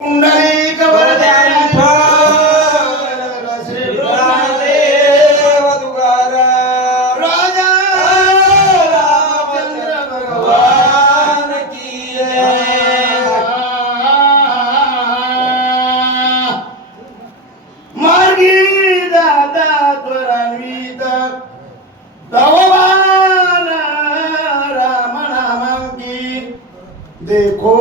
पुंडलिक वरदानी श्री ब्रह्मदेव तुकाराम राजा रामचंद्र भगवान की मार्गी दादा त्वरान्वित भगवान राम नामांकी देखो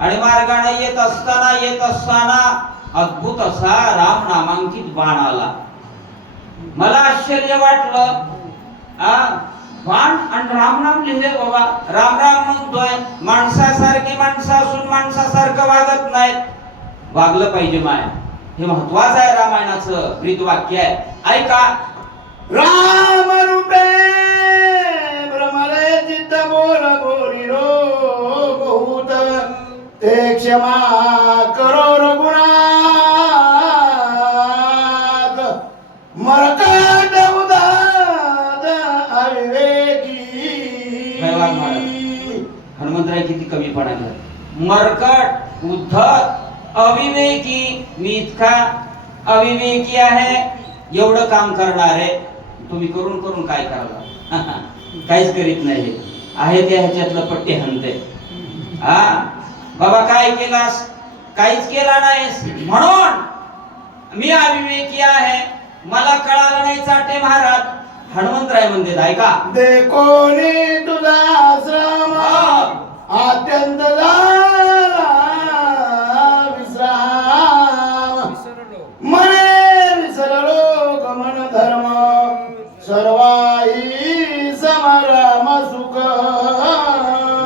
आणि मार्गाने येत असताना अद्भुत असा राम नामांकित बाण आला. मला आश्चर्य वाटलं. बाण आणि राम नाम लिहिले बाबा. राम राम म्हणतोय. माणसासारखी माणसं असून माणसासारखं वागत नाहीत. वागलं पाहिजे माय. हे महत्वाचं आहे. रामायणाचं ब्रीदवाक्य आहे. ऐका. राम रूपे ब्रह्मले चित्त बोल बोली रो बहुत ते क्षमा करो रघुनाथ मरकट उदात अविवेकी. हनुमंतराय किती कमी पडायला. मरकट उद्धत अविवेकी. मी इतका अविवेकी आहे एवढं काम करणारे तुम्ही करून करून काय करायला. काहीच करीत नाही. आहे ते ह्याच्यातलं पट्टी हनते. बाबा काय केलास. काहीच केला नाहीस म्हणून मी अविवेकी आहे. मला कळालं नाही चाटे महाराज. हनुमंतराय म्हणते ऐका. देखोनी तुझा आश्रम अत्यंत झाला विश्राम मने विसरलो गमन धर्म सर्वाही समराम सुख.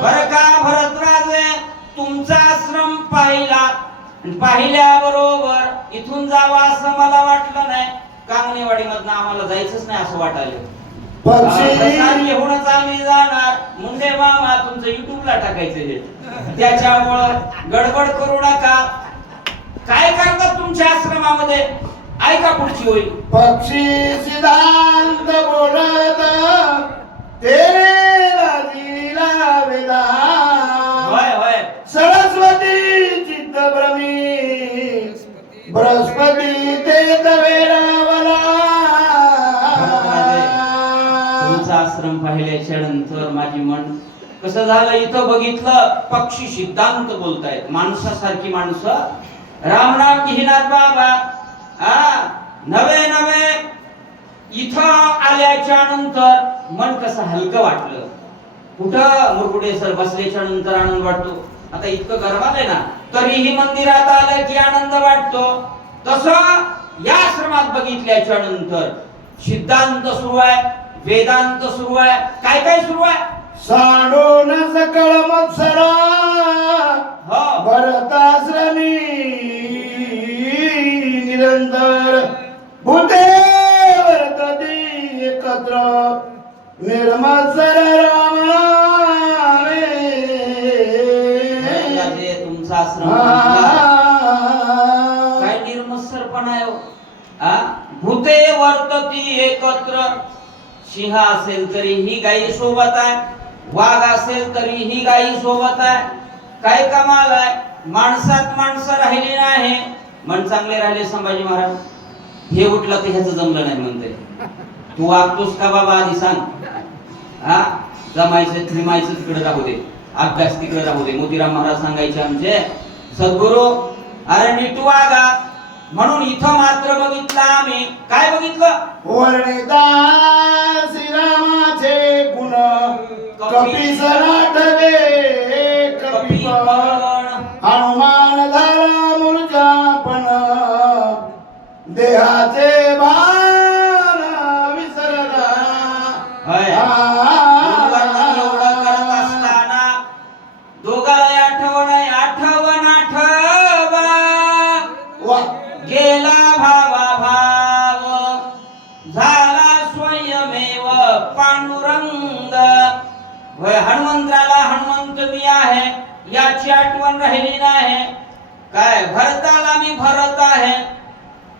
बर का भरतराजे तुमचा आश्रम पाहिल्याबरोबर इथून जावा असं मला वाटलं नाही. कांगणेवाडी मधनं आम्हाला जायचंच नाही असं वाटायला. घेऊनच आम्ही जाणार. मुंडे मामा तुमचं युट्यूबला टाकायचं हे. त्याच्यामुळं गडबड करू नका. काय करतात तुमच्या आश्रमामध्ये ऐका पुढची होईल. पक्षी सिद्धांत बोलत तेरे राजीला वेदांत. होय सरस्वती चित्त भ्रमी बृहस्पती ते वेळावला. तुमचा आश्रम पाहिल्याच्या नंतर माझी मन कसं झालं. इथं बघितलं पक्षी सिद्धांत बोलतायत. माणसासारखी माणसं रामनाम घेणार बाबा. नवे इथं आल्याच्या नंतर मन कसं हलकं वाटलं. कुठं मुरकुटे सर बसल्याच्या नंतर आनंद वाटतो. आता इतकं गरमाल आहे ना तरीही मंदिरात आलं की आनंद वाटतो. तसं या आश्रमात बघितल्याच्या नंतर सिद्धांत सुरू आहे. वेदांत सुरू आहे. काय सुरू आहे. सांडो न सकळ मत्सरा भरताश्रमी निरंतर भूते वर्तती एकत्र निर्मत्सर राम नामे. तुमचा आश्रम काय निर्मत्सरपणा आहे. भूते वर्तती एकत्र. सिंह असेल तरी ही गायी सोबत आहे. वाघ असेल तरी ही गायी सोबत आहे. काय कमाल आहे. माणसात माणसं राहिली नाही. मन चांगले राहिले. संभाजी महाराज हे उठलं तर ह्याचं जमलं नाही म्हणते. तू वागतोस का बाबा आधी सांग. जमायचं थ्रिमायचं तिकडे राहू दे. अभ्यास तिकडे राहू दे. मोतीराम महाराज सांगायचे आमचे सद्गुरू अरे नीट वागा. म्हणून इथं मात्र बघितलं आम्ही. काय बघितलं. वर्णिता श्रीरामाचे गुण कपी सराठवे कपीपण हनुमान झाला मूर्जापण देहाचे भान विसरला. एवढं करत असताना दोघाला आठवण गेला भाव झाला स्वयमेव पांडुरंग. हनुमंताला हनुमंत मी आहे याची आठवण राहिली नाही. काय भरताला मी भरत आहे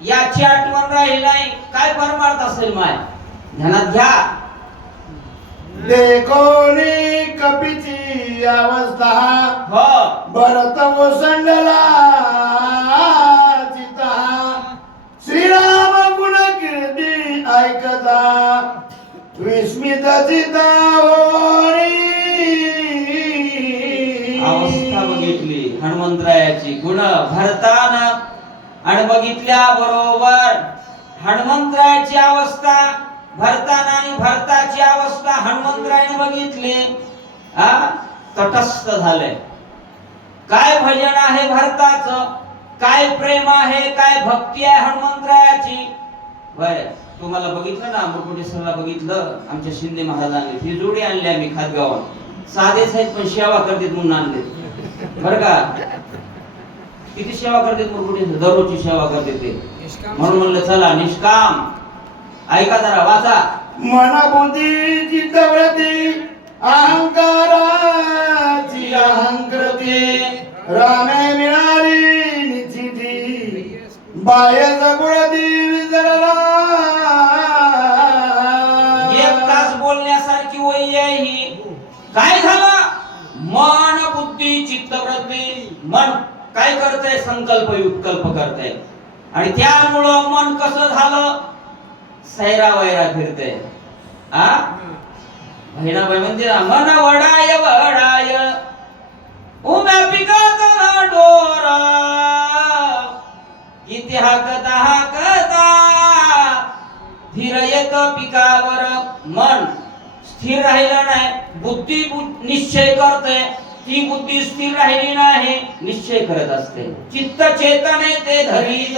याची आठवण राहिली नाही, काय परमार्थ असेल माय? ध्यानात घ्या. देखोनी कपीची अवस्था हो भरत ओसंडला चिता श्रीराम गुण कीर्ती ऐकता विस्मित चिता अवस्था बघितली हनुमंतरायाची, गुण भरतानं, आणि बघितल्या बरोबर हनुमंतरायाची अवस्था भरताना आणि भरताची अवस्था हनुमंतरायाने बघितली. तटस्थ झाले. काय भजन आहे भरताचं, काय प्रेम आहे, काय भक्ती आहे हनुमंतरायाची. बरं, तुम्हाला बघितलं ना, मुरकुटेश्वरला बघितलं, आमच्या शिंदे महाराजांनी ती जोडी आणली आम्ही खातगावात. साधेच आहेत पण सेवा करतात म्हणून आणले. बरं का, किती सेवा करतात मुरकुटेश्वर, दररोजची सेवा करते ते. म्हणून म्हणलं चला निष्काम. ऐका जरा, वाचा. मन बुद्धी चित्तवृत्ती अहंकाराची अहंकृती रामे मिळाली निश्चिती बाह्य गुणदी विसरला. एक तास बोलण्यासारखी वही आहे ही. काय झालं? मन बुद्धी चित्तवृत्ती. मन काय करतंय? संकल्प विकल्प करतंय. आणि त्यामुळं मन कसं झालं? सैरा वैरा फिरते. बहिणाबाई म्हणते ना, मन वडाय वडाय उम्या पिकात डोर इथे हाकता हाकता धीर येत पिकावर. मन स्थिर राहिलं नाही, बुद्धी निश्चय करते, ती बुद्धी स्थिर राहिली नाही, निश्चय करत असते. चित्त चेतने ते धरीत,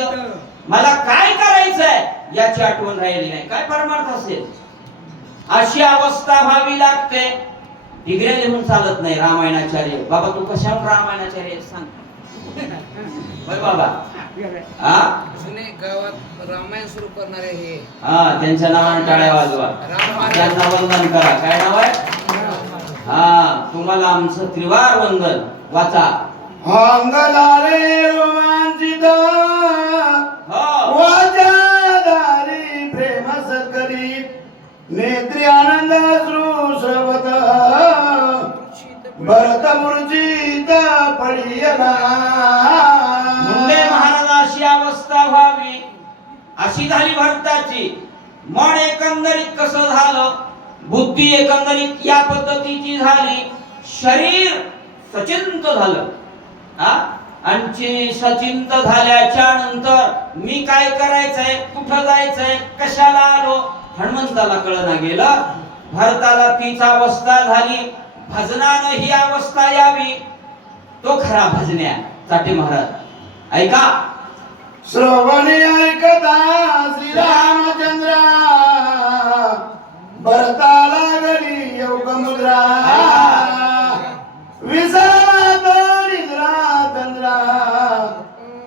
मला काय करायचंय याची आठवण राहिली नाही. काय परमार्थ असेल? अशी अवस्था व्हावी लागते. डिग्र्या लिहून चालत नाही. रामायणाचार्य बाबा, तू कशावर रामायणाचार्य सांग. बरं बाबा, जुने गावात रामायण सुरू करणारे हे, त्यांच्या नावाने टाळ्या वाजवा, त्यांना वंदन करा. काय नाव आहे? तुम्हाला आमचं त्रिवार वंदन. वाचा. अंगलाले रोमांचित वाजादारी प्रेम सकली नेत्री आनंद अश्रू श्रवत भरत मूर्छित पडियला. मुंडे महाराज अशी अवस्था व्हावी, अशी झाली भरताची. मन एकंदरीत कसं झालं? बुद्धी एकंदरीत या पद्धतीची झाली. शरीर सचिंत झालं. आणि सचिंत झाल्याच्या नंतर मी काय करायचंय, कुठं जायचंय, कशाला आलो, हनुमंताला कळना गेलं. भरताला तीच अवस्था झाली. भजनानं ही अवस्था यावी, तो खरा भजन्या. चाटे महाराज ऐका. श्रवणे ऐकता श्रीरामचंद्र भरताला गली योग मुद्रा विसरला चंद्रा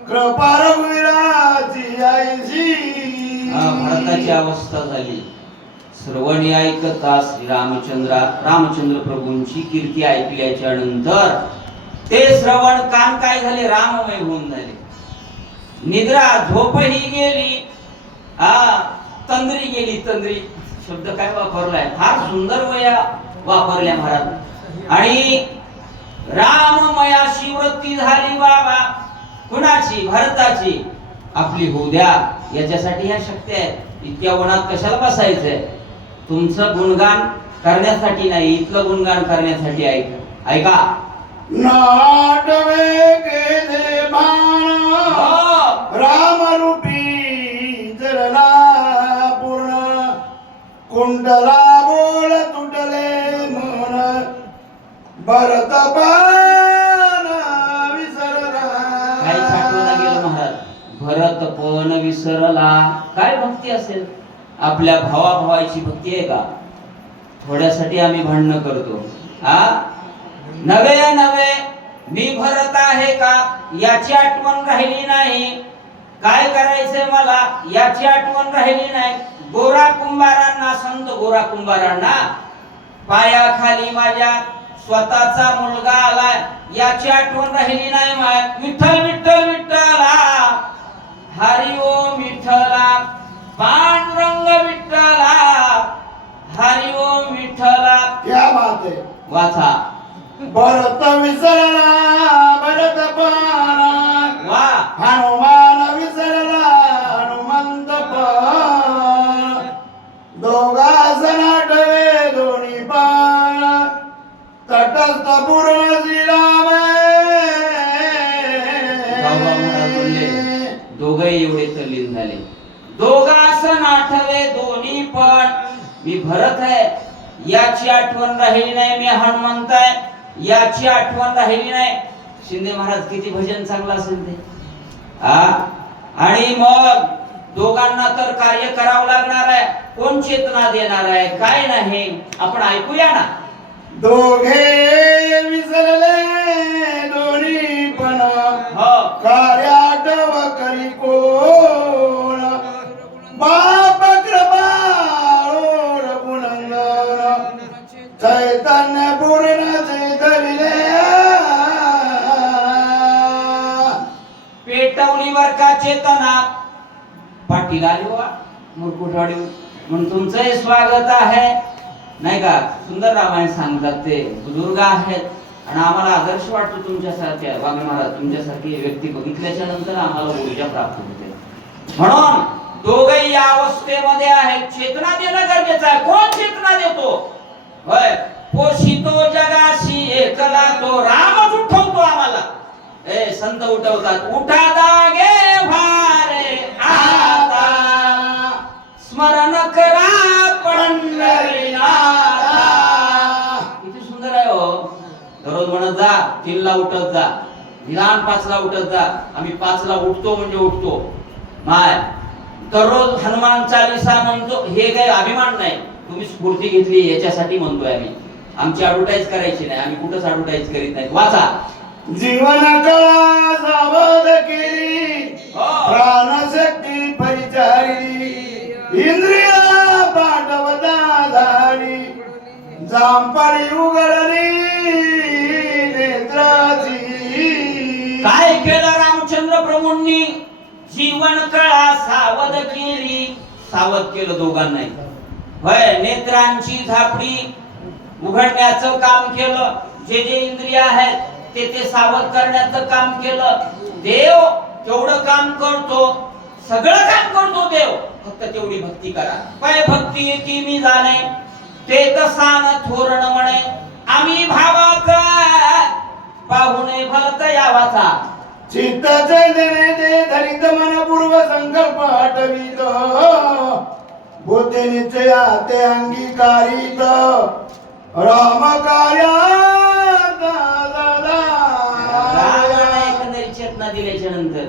कृपा रघुवीराची आईची. भरताची अवस्था झाली. श्रवणी ऐकता रामचंद्र प्रभूंची कीर्ती ऐकल्याच्या नंतर ते श्रवण कान काय झाले? राममय होऊन झाले. निद्रा झोपही गेली, तंद्री गेली. तंद्री शब्द काय वापरलाय? फार सुंदर वया वापरल्या महाराज. आणि राममयाशी वृत्ती झाली बाबा. कुणाची? भरताची. आपली होऊ द्या याच्यासाठी ह्या शक्ती आहेत. इतक्या उन्हात कशाला बसायचंय? तुमचं गुणगान करण्यासाठी नाही, इथलं गुणगान करण्यासाठी. ऐका. नाटवे केले बाण राम रूपी जरला पूर्ण कुंडला बोल तुटले मन भरत पान विसरला. काय साठवला गेलं महाराज? भरत पण विसरला. काय भक्ती असेल? आपल्या भावाभावाची भक्ती आहे का? थोड्यासाठी आम्ही भांडणं करतो. नवे नवे मी भरत आहे का याची आठवण राहिली नाही. काय करायचंय मला याची आठवण राहिली नाही. गोरा कुंभारांना, संत गोरा कुंभारांना पायाखाली माझ्या स्वतःचा मुलगा आलाय याची आठवण राहिली नाही. विठ्ठल विठ्ठल विठ्ठल हरी ओम विठ्ठला पांडुरंग विठ्ठला हरी ओम विठ्ठला. क्या बात आहे. वाचा. भरत विसरला भरत पण वा. हनुमान विसरला हनुमंत पण दोघासन आठवे दोन्ही पण तटस्थ पूर्ण श्रीराम. गावबा महाराज बोलले दोघे एवढे तल्लीन झाले. दोघासन आठवे दोन्ही पण मी भरत आहे याची आठवण राहिली नाही, मी हनुमंत आहे याची आठवण राहिली नाही. शिंदे महाराज किती भजन चांगलं असेल ते. आणि मग दोघांना तर कार्य करावं लागणार आहे. कोण चेतना देणार आहे काय नाही आपण ऐकूया ना. दोघे विसरले दोन्ही पण हो. कार्य आठव करी कोण बाप कृपाळू रघुनंदन चैतन्य पूर्ण चैतविले. पेटवलीवर का चेतना. पाटील आले वा मुरकुटवाडी म्हणून तुमचंही स्वागत आहे नाही का. सुंदर रामायण सांगतात ते दुर्गा आहेत आणि आम्हाला आदर्श वाटतो तुमच्यासारख्या वाघ महाराज तुमच्यासारखी व्यक्ती बघितल्याच्या नंतर आम्हाला ऊर्जा प्राप्त होते. म्हणून दोघे या अवस्थेमध्ये आहेत. चेतना देणं गरजेचं आहे. कोण चेतना देतो. होय. पोषितो जगाशी एकला तो रामच उठवतो आम्हाला. संत उठवतात. उठा दागे भारे आता स्मरण करा पंढरीनाथा. किती सुंदर आहे हो. दररोज म्हणत जा 3 ला उठत जा निदान 5 ला उठत जा. आम्ही 5 ला उठतो म्हणजे उठतो. माय दररोज हनुमान चालीसा म्हणतो. हे काही अभिमान नाही. तुम्ही स्फूर्ती घेतली याच्यासाठी म्हणतोय आम्ही. आमची ॲडव्हर्टाइज करायची नाही. आम्ही कुठंच ॲडव्हर्टाइज करीत नाही. वाचा. जीवन कळा सावध केली प्राणशक्ती परिचारी इंद्रिया पाठवता झाली जांपरी उघडली नेत्राची. काय केलं रामचंद्र प्रभूंनी. जीवन कळा सावध केली. सावध केलं दोघांनाही. होय. नेत्रांची झापडी उघडण्याचं काम केलं. जे जे इंद्रिय आहेत ते सावध करण्याचं काम केलं. देव तेवढं काम करतो. सगळं काम करतो देव. फक्त तेवढी भक्ती करा. काय भक्ती ती मी जाणे ते तसान थोरण म्हणे आम्ही भावात पाहुणे भलत यावाचा. चित्त चैतन्य ते धरित मन पूर्व संकल्प हटवित बुद्धी निश्चया ते अंगीकारित राम कार्यात एकंदरीत चेतना दिल्याच्या नंतर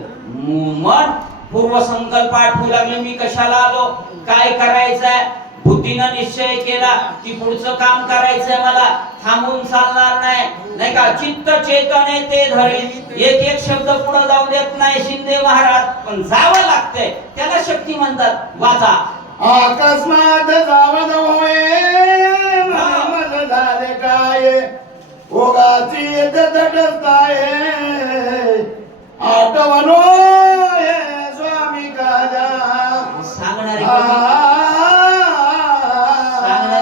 मन पूर्व संकल्प आठवू लागले. मी कशाला आलो काय करायचंय. बुद्धीनं निश्चय केला की पुढचं काम करायचंय मला. थांबून चालणार नाही नाही का. चित्त चेतने ते धरे. एक एक शब्द पुढे जाऊ देत नाही शिंदे महाराज. पण जावं लागतंय त्याला शक्ती म्हणतात. वाचा. अकस्मात जावद होये मन झाले काय ओगाची येत तटस्थाय आठवणो स्वामी काजा. सांगणारे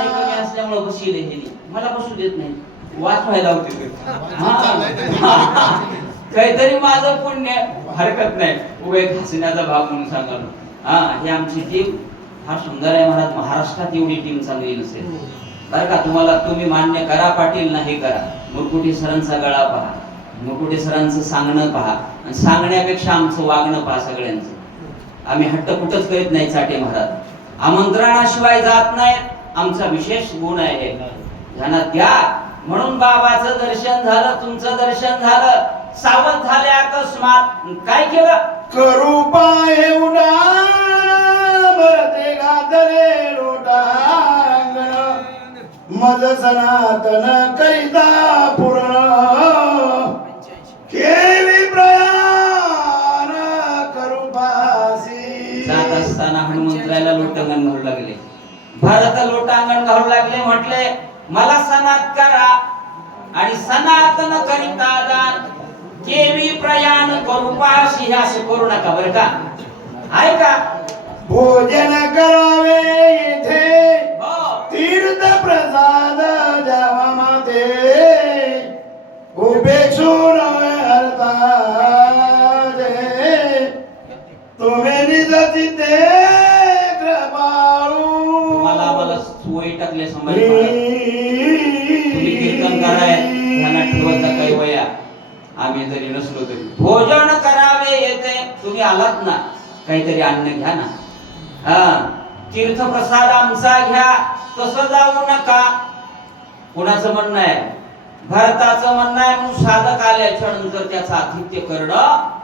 कमी असल्यामुळे बसले हे मला बसू देत नाही. वाचवायला होते काहीतरी माझं पुण्य हरकत नाही. उभे हसण्याचा भाग म्हणून सांगाल. ही आमची टीम फार सुंदर आहे महाराज. महाराष्ट्रात एवढी टीम चांगली नसेल बरं का. तुम्ही मान्य करा पाटील नाही करा. मुरकुटे सरांचा गळा पहा. मुरकुटे सरांचं सांगणं पहा आणि सांगण्यापेक्षा आमचं वागणं पहा सगळ्यांचं. आम्ही हट्ट कुठंच करीत नाही. चाटे महाराज आमंत्रणाशिवाय जात नाहीत. आमचा विशेष गुण आहे. ध्यानात घ्या. म्हणून बाबाचं दर्शन झालं तुमचं दर्शन झालं. सावध झाले अकस्मात काय केलं. करू पाय उडा भरते गातरे लोटांगण मज सनातन करिता पूर्ण केली प्रयाण करू पासी. जात असताना हनुमंतरायला लोटांगण घालू लागले. भरत लोटांगण घालू लागले. म्हटले मला सनात करा आणि सनातन करिता दान केवी प्रयाण करू पाशी. हे असं करू नका बरं का. ऐका भोजन करावे येथे हो तीर्थ प्रसाद द्यावा माते उपेक्षून हरता जे तुम्ही निज तिथे कृपाळू तुम्हाला मला सोयी टाकले संभाजी महाराज तुम्ही कीर्तन कराय ध्यानात ठेवायचा काही वया आम्ही जरी नसलो तरी भोजन करावे येते तुम्ही आलात ना काहीतरी अन्न घ्या ना तीर्थप्रसाद आमचा घ्या तसं जाऊ नका कोणाचं म्हणणं आहे भारताचं म्हणणं आहे म्हणून साधक आल्याच्या नंतर त्याचं आतिथ्य करणं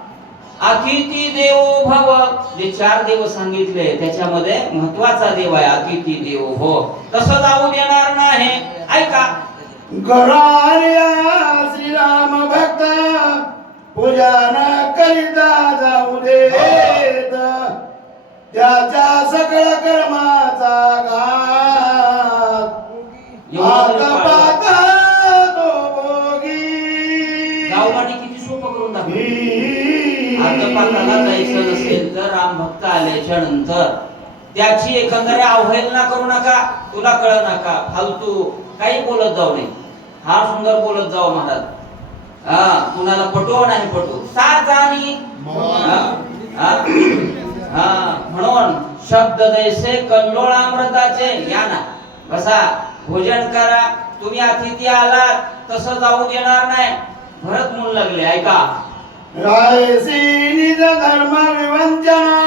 अतिथी देवो भव जे 4 देव सांगितले त्याच्यामध्ये महत्वाचा देव आहे अतिथी देवो भव तसं जाऊ देणार नाही ऐका घराल्या श्रीराम भक्त पूजा न करिता जाऊ देत त्याच्या सकळ कर्माचा घात पाता तो भोगी गाववाडी किती सोपं करून दाखवली आतपाताला जायचं नसेल तर राम भक्त आल्याच्या नंतर त्याची एकंदर अवहेलना करू नका तुला कळ नका फालतू काही बोलत जाऊ नये हा सुंदर बोलत जाऊ महाराज कुणाला पटो नाही पटो साथ जाणी म्हणून शब्द जैसे कल्लोळामृताचे या ना बसा भोजन करा तुम्ही अतिथी आलात तसं जाऊ देणार नाही भरत म्हणू लागले ऐका रायसी निज धर्म विवंचना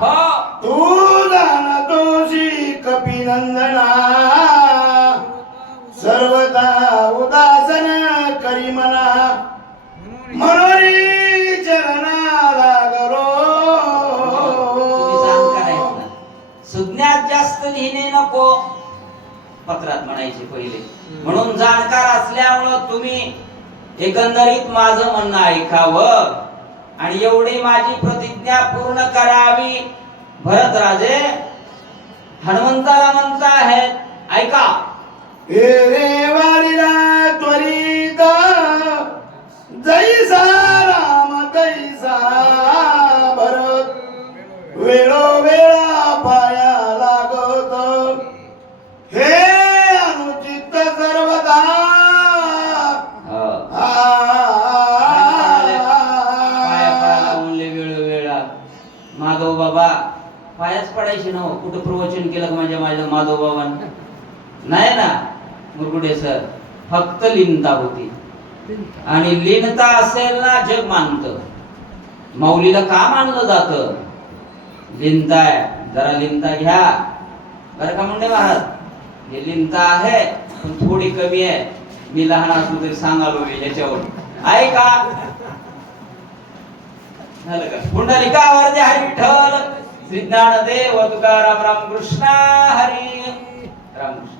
हो तू जाणतोशी कपिनंदना सर्वदा उदासन करी मना मनोरी चरणाला गरो सुज्ञात जास्त लिहिणे नको पत्रात म्हणायचे पहिले म्हणून जाणकार असल्यामुळं तुम्ही एकंदरीत माझं म्हणणं ऐकावं आणि एवढी माझी प्रतिज्ञा पूर्ण करावी भरत राजे हनुमंताला म्हणता आहेत ऐका हे रे वारीला त्वरित जैसा राम तैसा भरत वेळोवेळा पाया लागत हे अनुचित सर्वदा पाया पडायला म्हणले वेळोवेळा माधव बाबा पायाच पडायचे ना कुठं प्रवचन केलं माझ्या माधव बाबांना नाही ना मुरगुडे सर फक्त लीनता होती आणि लीनता असेल ना जग मानत माऊलीला का मानलं जातं लीनता आहे जरा लीनता घ्या बरं का म्हणणे महाराज हे लीनता आहे पण थोडी कमी आहे मी लहान असलो तरी सांगालो मी याच्यावर ऐका झालं का पुंडलिका वरदे हरी विठ्ठल श्री ज्ञानदेव तुकाराम रामकृष्ण हरी रामकृष्ण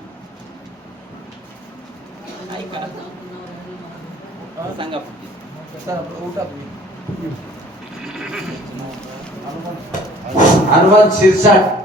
सांगा हनुमान शिरसाट